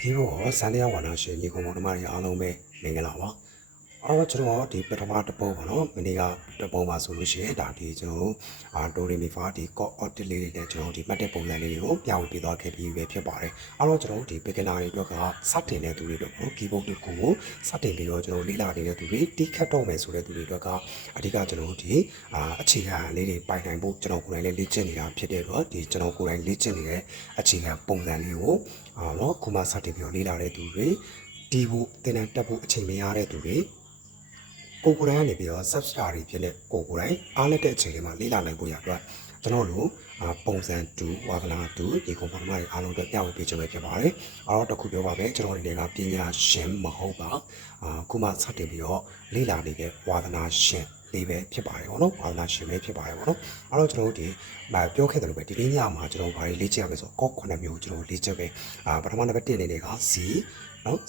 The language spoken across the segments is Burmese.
ဒီတော့ဇန်တရားဝါဒရှင်ညီကောင်တို့မတွေအားလုံးပဲမင်္ဂလာပါအော်ကျွန်တော်ဒီပထမတစ်ပုံပါနော်မနေ့ကတစ်ပုံပါဆိုလို့ရှိရင်ဒါဒီကျွန်တော်ဒိုရီမီဖာဒီကော့အော်တစ်လေးတွေနဲ့ကျွန်တော်ဒီမှတ်တဲ့ပုံစံလေးတွေကိုပြဝေပေးသွားခဲ့ပြီးပဲဖြစ်ပါတယ်အဲ့တော့ကျွန်တော်ဒီ beginner တွေအတွက်ကစတင်တဲ့သူတွေတော့ keyboard ကိုစတင်ပြီးတော့ကျွန်တော်လေ့လာနေတဲ့သူတွေတီးခတ်တော့မယ်ဆိုတဲ့သူတွေအတွက်ကအဓိကကျွန်တော်ဒီအခြေခံလေးတွေပိုင်နိုင်ဖို့ကျွန်တော်ကိုယ်တိုင်လည်းလေ့ကျင့်နေတာဖြစ်တဲ့တော့ဒီကျွန်တော်ကိုယ်တိုင်လေ့ကျင့်နေတဲ့အခြေခံပုံစံလေးကိုနော်ခုမှစတင်ပြီးတော့လေ့လာတဲ့သူတွေဒီဖို့တင်တန်းတက်ဖို့အချိန်မရတဲ့သူတွေကိုယ်တိုင်ကနေပြီးတော့ subscribe ဖြစ်တဲ့ကိုယ်တိုင်အားလက်တဲ့အချိန်လေးမှာလေ့လာနိုင်ဖို့ရအတွက်ကျွန်တော်တို့ပုံစံ2ဝါကနာ2ဒီကွန်ပျူတာတွေအားလုံးအတွက်ပြဝေပေးချင်ပဲဖြစ်ပါတယ်။အားတော့တစ်ခုပြောပါမယ်ကျွန်တော်တို့တွေကပညာရှင်မဟုတ်ပါခုမှစတင်ပြီးတော့လေ့လာနေတဲ့ဝါသနာရှင်လေးပဲဖြစ်ပါတယ်ပေါ့နော်ဝါသနာရှင်ပဲဖြစ်ပါတယ်ပေါ့နော်အဲ့တော့ကျွန်တော်တို့ဒီပြောခဲ့တယ်လို့ပဲဒီနေ့ညမှာကျွန်တော်ဘာတွေလေ့ကျင့်ရမလဲဆိုတော့ကော့9မျိုးကျွန်တော်လေ့ကျင့်ပဲပထမနံပါတ်1အနေနဲ့က C နော်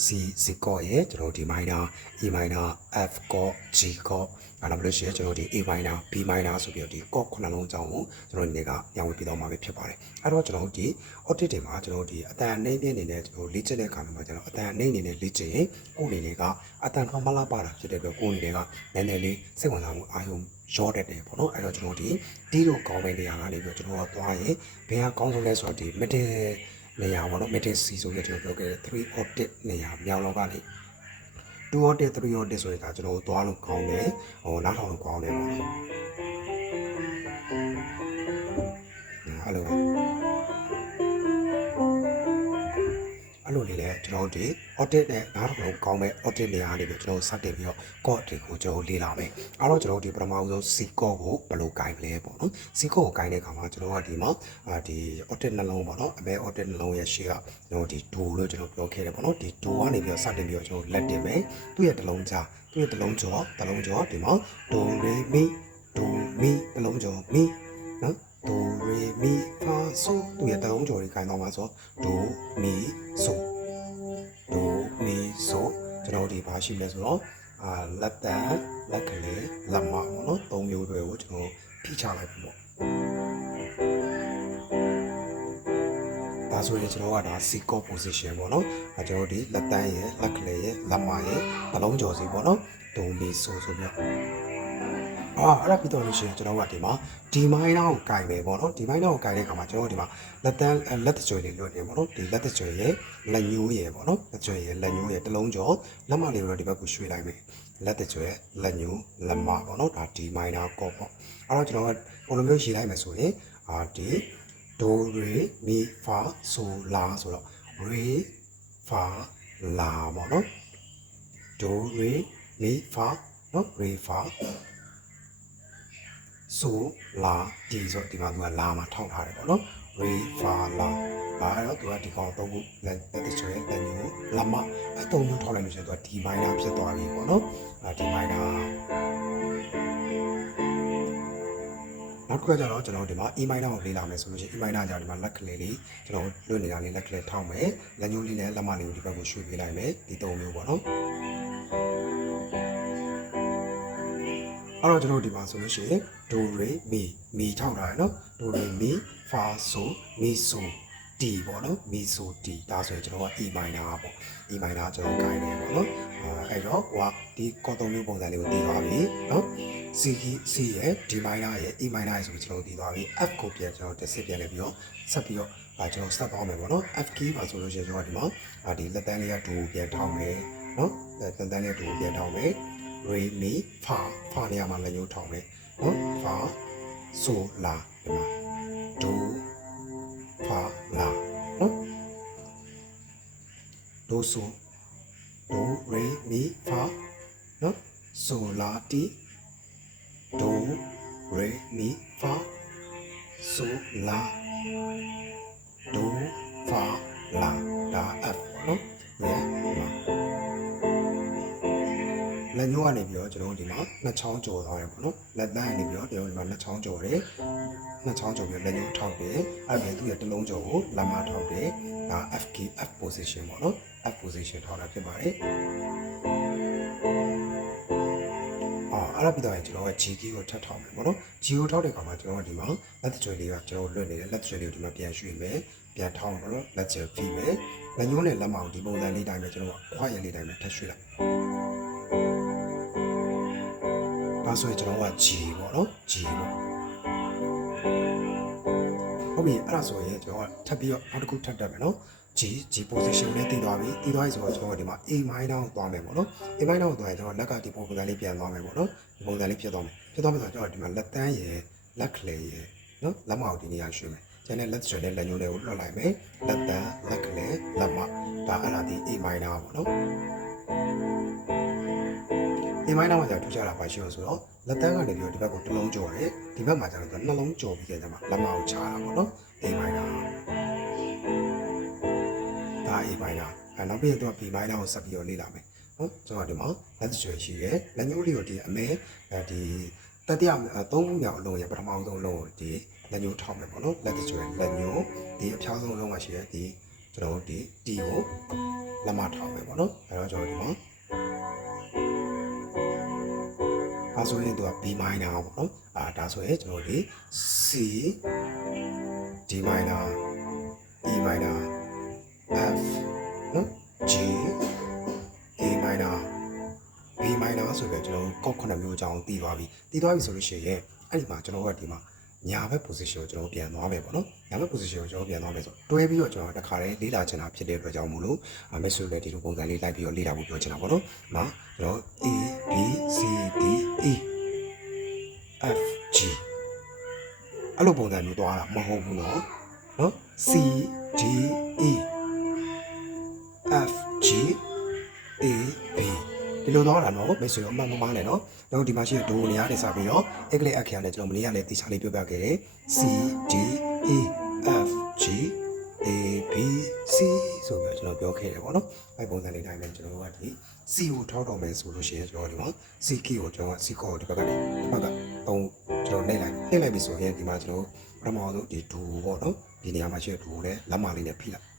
C ကော့ရဲ့ကျွန်တော်ဒီ minor E minor F ကော့ G ကော့အဲ့လိုလို့ရှိရင်ကျွန်တော်ဒီ A minor B minor ဆိုပြီးတော့ဒီကော့9လုံးအကြောင်းကိုကျွန်တော်ဒီနေ့ကညဝေပြတော့မှာပဲဖြစ်ပါတယ်အဲ့တော့ကျွန်တော်ဒီ audit တွေမှာကျွန်တော်ဒီအတန်အနေနဲ့နေနဲ့ကျွန်တော်လေ့ကျင့်တဲ့အခါမှာကျွန်တော်အတန်အနေနဲ့လေ့ကျင့်ရင်ကိုယ်အနေနဲ့ကအတန်ထောင်မလာပါတာဖြစ်တဲ့အတွက်ကိုယ်အနေနဲ့ကနည်းနည်းလေးစိတ်ဝင်စားမှုအာရုံရော့တတ်တယ်ပေါ့နော်အဲ့တော့ကျွန်တော်ဒီတီးတို့ကောင်းတဲ့နေရာကနေပြီးတော့ကျွန်တော်ကသွားရင်ဘယ်ဟာကောင်းဆုံးလဲဆိုတော့ဒီ middle နေရာပေါ့နော် middle C ဆိုပြီးကျွန်တော်ပြောခဲ့တဲ့3 audit နေရာမြောက်လောက်ကနေ2 audit 3 audit ဆိုရင်ဒါကျွန်တော်သွားလို့ကောင်းတယ်နားထောင်လို့ကောင်းတယ်ပေါ့နော်အဲ့လိုလေးလဲကျွန်တော်ဒီ audit နဲ့နားထောင်လို့ကောင်းမဲ့ audit နေရာနေပြီးကျွန်တော်စတင်ပြီးတော့ code တွေကိုကျွန်တော်လေ့လာမယ်အဲ့တော့ကျွန်တော်ဒီပထမဆုံး C code ကိုဘယ်လိုကိုင်မလဲပေါ့နော် C code ကိုကိုင်တဲ့အခါမှာကျွန်တော်ကဒီမှာဒီ audit နှလုံးပေါ့နော်အမဲ audit နှလုံးရဲ့ရှေ့ကကျွန်တော်ဒီ do လို့ကျွန်တော်ပြောခဲ့တယ်ပေါ့နော်ဒီ do ကနေပြီးတော့စတင်ပြီးတော့ကျွန်တော်လက်တင်မယ်သူ့ရဲ့တစ်လုံးကြားသူ့ရဲ့တစ်လုံးကျော်ဒီမှာ do re mi do mi တစ်လုံးကျော် mi နော် do re mi fa so သူ့ရဲ့တစ်လုံးကျော်ကိုကိုင်တော့မှာဆို do mi so do mi so ကျွန်တော်ဒီဘာရှိမလဲဆိုတော့လက်တန်လက်ကလေးလက်မပေါ့နော်၃မျိုးတွေကိုကျွန်တော်ဖိချလိုက်ပြီပေါ့ဒါဆိုရင်ကျွန်တော်ကဒါ C chord position ပေါ့နော်ကျွန်တော်ဒီလက်တန်ရဲ့လက်ကလေးရဲ့လက်မရဲ့နှလုံးကျော်စီပေါ့နော်do mi so ဆိုပြီးတော့အဲ့ဒါပြီးတော့လို့ရှိရင်ကျွန်တော်ကဒီမှာဒီမိုင်းနောက်ကိုကင်မယ်ပေါ့နော်ဒီမိုင်းနောက်ကိုကင်တဲ့အခါမှာကျွန်တော်ဒီမှာလက်တကြွယ်လေးလွတ်နေပေါ့နော်ဒီလက်တကြွယ်ရဲ့လက်ညိုးရဲ့ပေါ့နော်လက်ကြွယ်ရဲ့လက်ညိုးရဲ့တစ်လုံးကျော်လက်မလေးကိုတော့ဒီဘက်ကိုရွှေ့လိုက်မယ်လက်တကြွယ်လက်ညိုးလက်မပေါ့နော်ဒါဒီမိုင်းနောက်ကောပေါ့အဲ့တော့ကျွန်တော်ကဘယ်လိုမျိုးရေးလိုက်မယ်ဆိုရင်ဒီ do re mi fa so la ဆိုတော့ re fa la ပေါ့နော် do re mi fa နော် re fa so la ဒီဆိုဒီမှာသူကလာမှာထောက်ထားတယ်ပေါ့နော် re fa la အဲ့တော့သူကဒီကောင်တော့လက်တချွေလက်ညိုလမအတုံးမျိုးထောက်လိုက်လို့ရှိရင်သူကဒီ minor ဖြစ်သွားပြီပေါ့နော်ဒီ minor နောက်တစ်ခါကျတော့ကျွန်တော်ဒီမှာ E minor ကိုလေ့လာမယ်ဆိုလို့ရှိရင် E minor ကျတော့ဒီမှာလက်ကလေးလေးကျွန်တော်လွတ်နေတာလေးလက်ကလေးထောက်မယ်လက်ညိုးလေးနဲ့လက်မလေးကိုဒီဘက်ကိုရွှေ့ပေးလိုက်မယ်ဒီ၃မျိုးပေါ့နော်အဲ့တော့ကျွန်တော်ဒီမှာဆိုလို့ရှိရင် do re mi ထောက်ထားရနော် do re mi fa so mi so d ပေါ့နော် mi so d ဒါဆိုရင်ကျွန်တော်က E minor ပေါ့ E minor ကျွန်တော်ကိုင်နေပေါ့နော်အဲ့တော့ဟိုကဒီကော်တုံးမျိုးပုံစံလေးကိုတည်သွားပြီနော် C ရဲ့ D minor ရဲ့ E minor ရဲ့ဆိုပြီးကျွန်တော်တည်သွားပြီ F ကိုပြန်ကျွန်တော်တစ်စစ်ပြန်နေပြီးတော့ဆက်ပြီးတော့ကျွန်တော်ဆက်သွားမယ်ပေါ့နော် F key ပါဆိုလို့ရှိရင်ကျွန်တော်ဒီမှာဒီလက်တန်းလေးကဒူပြန်ထောင်းမယ်နော်လက်တန်းလေးဒူပြန်ထောင်းမယ် re mi fa နေရာမှာလက်ညှိုးထောင်းမယ်နော် fa so la ဒီမှာ do fa la နော် do so do re mi fa နော် so la ti do re mi fa so la do fa la ဒါ F နော်လက်ညှိုးကနေပြီးတော့ကျွန်တော်ဒီမှာနှစ်ချောင်းကြော်သွားတယ်ပေါ့နော်လက်သားကနေပြီးတော့ကျွန်တော်ဒီမှာနှစ်ချောင်းကြော်တယ်နှစ်ချောင်းကြော်ပြီးလက်ညှိုးထောက်တယ်အဲ့ဒါသူ့ရဲ့တစ်လုံးကြော်ကိုလက်မထောက်တယ်ဒါ F key F position ပေါ့နော် F position ထောက်တာဖြစ်ပါတယ်အဲ့ဒါပြီးတော့ကျွန်တော်က G key ကိုထပ်ထောက်မယ်ပေါ့နော် G ကိုထောက်တဲ့အခါမှာကျွန်တော်ဒီမှာလက်တကြွယ်လေးကကျွန်တော်လွတ်နေတယ်လက်တကြွယ်လေးကိုဒီမှာပြန်ရွှေ့မယ်ပြ ပြန်ထောင်းတော့လက်ချဖိမယ်လက်ညှိုးနဲ့လက်မောင်ဒီပုံစံလေးတိုင်းပဲကျွန်တော်ခွာရလေးတိုင်းပဲထပ်ရွှေ့လိုက်ဒါဆိုရင်ကျွန်တော်က G ပေါ့နော် G ပေါ့ဟုတ်ပြီအဲ့ဒါဆိုရင်ကျွန်တော်ကထပ်ပြီးတော့နောက်တစ်ခုထပ်တက်မယ်နော် G position နဲ့တည်သွားပြီတည်သွားပြီဆိုတော့ကျွန်တော်ဒီမှာ A minor ကိုသွားမယ်ပေါ့နော် A minor ကိုသွားရင်ကျွန်တော်လက်ကဒီပုံစံလေးပြန်သွားမယ်ပေါ့နော်ဒီပုံစံလေးဖြစ်သွားမယ်ဆိုတော့ကျွန်တော်ဒီမှာလက်တန်းရယ်လက်ကလေးရယ်နော်လက်မောင်ဒီနေရာရွှေ့မယ်ကျန်တဲ့လက်ချွန်နဲ့လက်ညှိုးတွေကိုလွှတ်လိုက်မယ်လက်တန်းလက်ကလေးလက်မောင်ဒါအဲ့ဒါဒီ A minor ပေါ့နော် A minor မှာကျတော့ထူးခြားတာပါရှိလို့ဆိုတော့လက်တန်းကနေပြီးတော့ဒီဘက်ကိုတစ်လုံးကျော်တယ်ဒီဘက်မှာကျတော့နှလုံးကျော်ပြီးကြမှာလက်မောင်ကိုချတာပေါ့နော် A minorဒါ A minor နောက်ပြီးတော့ B minor ကိုဆက်ပြီးတော့လေ့လာမယ်နော်ကျွန်တော်ဒီမှာလက်ချွန်ရှိတယ်လက်ညှိုးလေးကိုဒီအမဲဒီတတိယသုံးခုမြောက်အလုံးရဲ့ပထမဆုံးလုံးကိုဒီလက်ညှိုးထောက်မယ်ပေါ့နော်လက်ချွန်လက်ညှိုးဒီအဖျားဆုံးလုံးကရှိတယ်ဒီကျွန်တော်ဒီ T ကိုလက်မထောက်မယ်ပေါ့နော်အဲတော့ကျွန်တော်ဒီမှာဒါဆိုရင်သူက B minor ပေါ့နော်ဒါဆိုရင်ကျွန်တော်ဒီ C D minor E minor F နော် G A minor B minor ဆိုပြီးကျွန်တော်ကောက်9မျိုးအကြောင်းတည်သွားပြီဆိုလို့ရှိရင်အဲ့ဒီမှာကျွန်တော်ကဒီမှာညာဘက် position ကိုကျွန်တော်ပြန်သွားမယ်ပေါ့နော်ညာဘက် position ကိုကျွန်တော်ပြန်သွားမယ်ဆိုတွဲပြီးတော့ကျွန်တော်တခါတည်းလေ့လာချင်တာဖြစ်တဲ့အတွက်ကြောင့်မို့လို့မဲဆိုလည်းဒီလိုပုံစံလေးလိုက်ပြီးတော့လေ့လာဖို့ပြောချင်တာပေါ့နော်။မှာကျွန်တော် A B C D E F G အဲ့လိုပုံစံမျိုးသွားတာမဟုတ်ဘူးနော်။ C D E F G A B ဒီလိုသွားတာနော်မဲဆိုတော့အမှန်မှန်နဲ့နော်တော့ဒီမှာရှိတဲ့ဒိုနေရာတွေစပြီးတော့အင်္ဂလိပ်အခရာနဲ့ကျွန်တော်မနေ့ကလည်းတိကျလေးပြောပြခဲ့တယ် C D E F G A B C ဆိုပြီးကျွန်တော်ပြောခဲ့တယ်ပေါ့နော်အဲပုံစံလေးတိုင်းပဲကျွန်တော်တို့ကဒီ C ကိုထောက်တော့မယ်ဆိုလို့ရှိရင်ကျွန်တော်ဒီမှာ C key ကိုကျွန်တော်က C chord ကိုဒီဘက်ကနေဒီဘက်ကကျွန်တော်နှိပ်လိုက်ပြီဆိုရင်ဒီမှာကျွန်တော်ပထမဆုံးဒီဒူပေါ့နော်ဒီနေရာမှာရှိတဲ့ဒူကိုလည်းလက်မလေးနဲ့ဖိလိုက်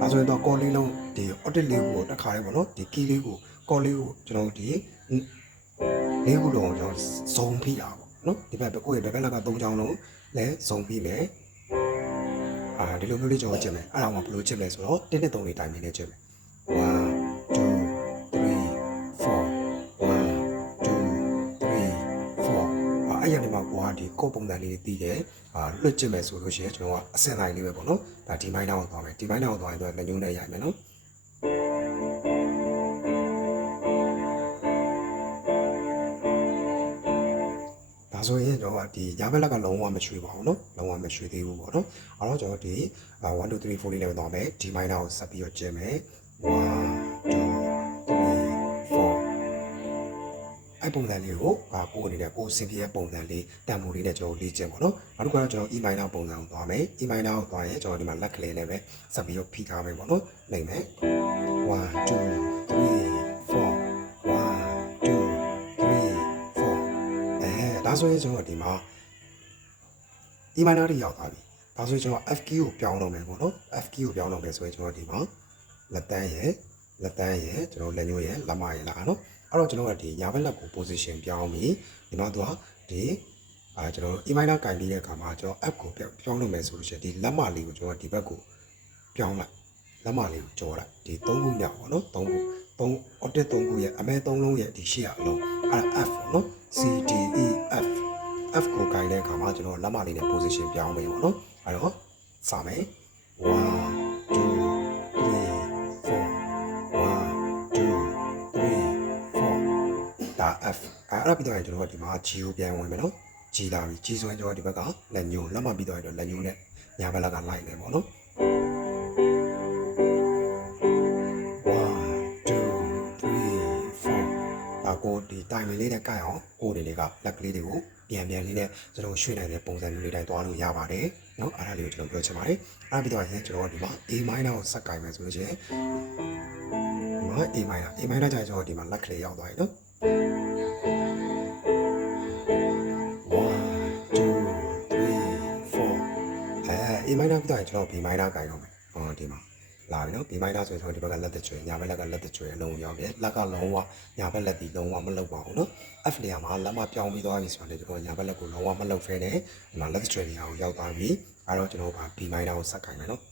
ဒါဆိုရင်တော့ကော်လေးလုံးဒီ audit လေးကိုတစ်ခါလေးပေါ့နော်ဒီ key လေးကိုကော်လေးကိုကျွန်တော်ဒီလေးခုလုံးကျွန်တော်ဇုံဖိတာပေါ့နော်ဒီဘက်ကိုယ့်ရဲ့ဘက်လက်က3ချောင်းလုံးလည်းဇုံဖိမယ်ဒီလိုမျိုးလေးကျွန်တော်ကြည့်မယ်အဲ့ဒါမှဘယ်လိုကြည့်မလဲဆိုတော့1နဲ့3လေးတိုင်းလေးကြည့်မယ်1 2 3 4 1 2 3 4အဲ့ရနေမှာကိုကဒီကော့ပုံစံလေးတည်တယ်လွတ်ကြည့်မယ်ဆိုလို့ရှိရင်ကျွန်တော်ကအစင်တိုင်းလေးပဲပေါ့နော်ဒါဒီမိုင်းနောက်ကိုသွားမယ်ဒီမိုင်းနောက်ကိုသွားရင်တော့လက်ညှိုးနဲ့ရိုက်မယ်နော်ဒါဆိုရင်ကျွန်တော်ကဒီညာဘက်လက်ကလုံးဝမရွှေ့ပါဘူးเนาะလုံးဝမရွှေ့သေးဘူးပေါ့เนาะအဲ့တော့ကျွန်တော်ဒီ1 2 3 4လေးနဲ့သွားမယ်ဒီမိုင်းနာကိုဆက်ပြီးတော့ကျင်းမယ်1 2 3 4အဲ့ပုံစံလေးကိုကိုယ်အနေနဲ့ကိုယ်စင်ပြရဲ့ပုံစံလေးတန်ဖိုးလေးနဲ့ကျွန်တော်လေ့ကျင့်ပေါ့เนาะနောက်တစ်ခါတော့ကျွန်တော် E minor ပုံစံကိုသွားမယ် E minor ကိုသွားရင်ကျွန်တော်ဒီမှာလက်ကလေးနဲ့ပဲဆက်ပြီးတော့ဖိထားမယ်ပေါ့เนาะနိုင်မယ်1 2 3 4ဒါဆိုရင်ကျွန်တော်ဒီမှာ E minor တွေရောက်သွားပြီဒါဆိုရင်ကျွန်တော် F key ကိုပြောင်းလုပ်မယ်ပေါ့နော် F key ကိုပြောင်းလုပ်မယ်ဆိုရင်ကျွန်တော်ဒီမှာလက်တန်းရယ်ကျွန်တော်လက်ညှိုးရယ်လက်မရယ်လာနော်အဲ့တော့ကျွန်တော်ကဒီညာဘက်လက်ကို position ပြောင်းပြီးဒီမှာသူကဒီကျွန်တော် E minor ကင်ပြီးတဲ့အခါမှာကျွန်တော် F ကိုပြောင်းလုပ်မယ်ဆိုလို့ရှိရင်ဒီလက်မလေးကိုကျွန်တော်ဒီဘက်ကိုပြောင်းလိုက်လက်မလေးကိုကြော်လိုက်ဒီ3ခုမြောက်ပေါ့နော်3ခုaudit 3ခုရဲ့အမဲ3လုံးရဲ့ဒီရှေ့အလုံးအဲ့ဒါ F ပေါ့နော် C D E F ကိုကြိုင်တဲ့အခါမှာကျွန်တော်လက်မလေးနဲ့ position ပြောင်းမယ်ပေါ့နော်အဲ့တော့စမယ်1 2 3 4 1 2 3 4ဒါ F အဲ့ပြီးတော့ကျွန်တော်ကဒီမှာ G ကိုပြန်ဝင်မယ်နော် G လာပြီ G ဆိုရင်ကျွန်တော်ဒီဘက်ကလက်ညှိုးလက်မပြီးတော့လက်ညှိုးနဲ့ညာဘက်ကလိုက်မယ်ပေါ့နော်ကိုဒီတိုင်မီလေးနဲ့ကြိုက်အောင်ကိုတွေကလက်ကလေးတွေကိုပြန်လေးနဲ့ကျွန်တော်ရွှေ့နိုင်တဲ့ပုံစံမျိုးလေးတိုင်းသွားလို့ရပါတယ်เนาะအဲ့ဒါလေးကိုကျွန်တော်ပြောချင်ပါတယ်အဲ့ပြီးတော့ရင်ကျွန်တော်ဒီမှာ A minor ကိုဆက်ကြိုင်မယ်ဆိုလို့ရှိရင်ဒီမှာ A minor ကြာကျွန်တော်ဒီမှာလက်ကလေးရောက်သွားပြီเนาะ1 2 3 4A minor ပြီးတော့ကျွန်တော် B minor ကြိုင်တော့မယ်ဒီမှာ လာပြီနော် B minor ဆိုရင်ကျွန်တော်ဒီဘက်ကလက်သက်ချွေညာဘက်လက်ကလက်သက်ချွေအလုံးရောက်တယ်လက်ကလုံးဝညာဘက်လက်ဒီလုံးဝမလောက်ပါဘူးနော် F နေရာမှာလက်မပြောင်းပြီးသွားပြီဆိုတော့ကျွန်တော်ညာဘက်လက်ကိုလုံးဝမလောက်ဖဲနဲ့ဒီမှာလက်သက်ချွေနေရာကိုရောက်သွားပြီအဲတော့ကျွန်တော်က B minor ကိုဆက်ခိုင်းမယ်နော်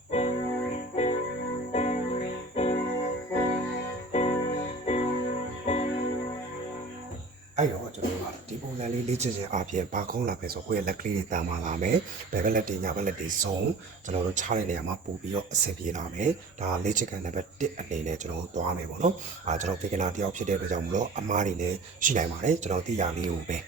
အဲ့တော့ကျွန်တော်ကဒီပုံစံလေးလေ့ကျင့်ခြင်းအပြင်ဘာကောင်းလာပဲဆိုကိုယ့်ရဲ့လက်ကလေးတွေတန်မာလာမယ်ဘယ်ဘက်လက်တွေညာဘက်လက်တွေစုံကျွန်တော်တို့ချတဲ့နေရာမှာပို့ပြီးတော့အဆင်ပြေလာမယ်ဒါလေ့ကျင့်ခန်းနံပါတ်1အနေနဲ့ကျွန်တော်တို့သွားမယ်ပေါ့နော်ကျွန်တော် beginner တယောက်ဖြစ်တဲ့အတွက်ကြောင့်မလို့အမားတွေလည်းရှိနိုင်ပါတယ်ကျွန်တော်သိရလေးကိုပဲ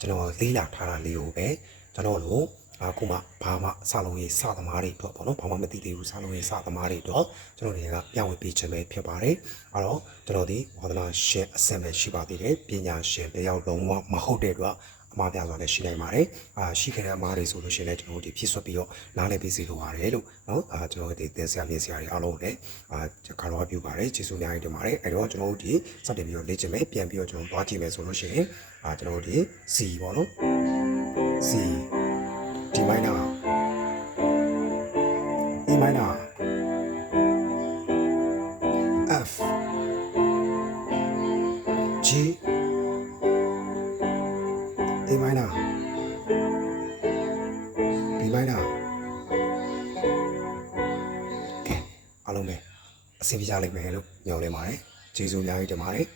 ကျွန်တော်လေးလာထားတာလေးကိုပဲကျွန်တော်တို့အခုမှဘာမှစလုံးရေးစသမားတွေတော့ပေါ့နော်ဘာမှမသိသေးဘူးစလုံးရေးစသမားတွေတော့ကျွန်တော်တွေကပြောင်းဝေပေးခြင်းပဲဖြစ်ပါတယ်အဲ့တော့ကျွန်တော်ဒီဝါသနာရှင်အဆင့်ပဲရှိပါသေးတယ်ပညာရှင်တယောက်လုံးဝမဟုတ်တဲ့အတွက်အမှားပြသွားလည်းရှိနိုင်ပါတယ်ရှိခဲ့တဲ့အမှားတွေဆိုလို့ရှိရင်လည်းကျွန်တော်တို့ဒီဖြည့်ဆွတ်ပြီးတော့နားလည်ပြီးစီလိုပါတယ်လို့နော်ကျွန်တော်ဒီသင်ဆရာမြင်ဆရာတွေအားလုံးလည်းခါတော့ပြုပါတယ်ကျေးဇူးများကြီးတင်ပါတယ်အဲ့တော့ကျွန်တော်တို့ဒီစတင်ပြီးတော့လေ့ကျင့်မယ်ပြန်ပြီးတော့ကျွန်တော်သွားကြည့်မယ်ဆိုလို့ရှိရင်ကျွန်တော်တို့ဒီ C ပေါ့နော် C D minor E minor F G A minor B minor ကဲအားလုံးပဲအဆင်ပြေကြလိမ့်မယ်လို့ညွှန်လင်းပါတယ်ကျေးဇူးများကြီးတင်ပါတယ်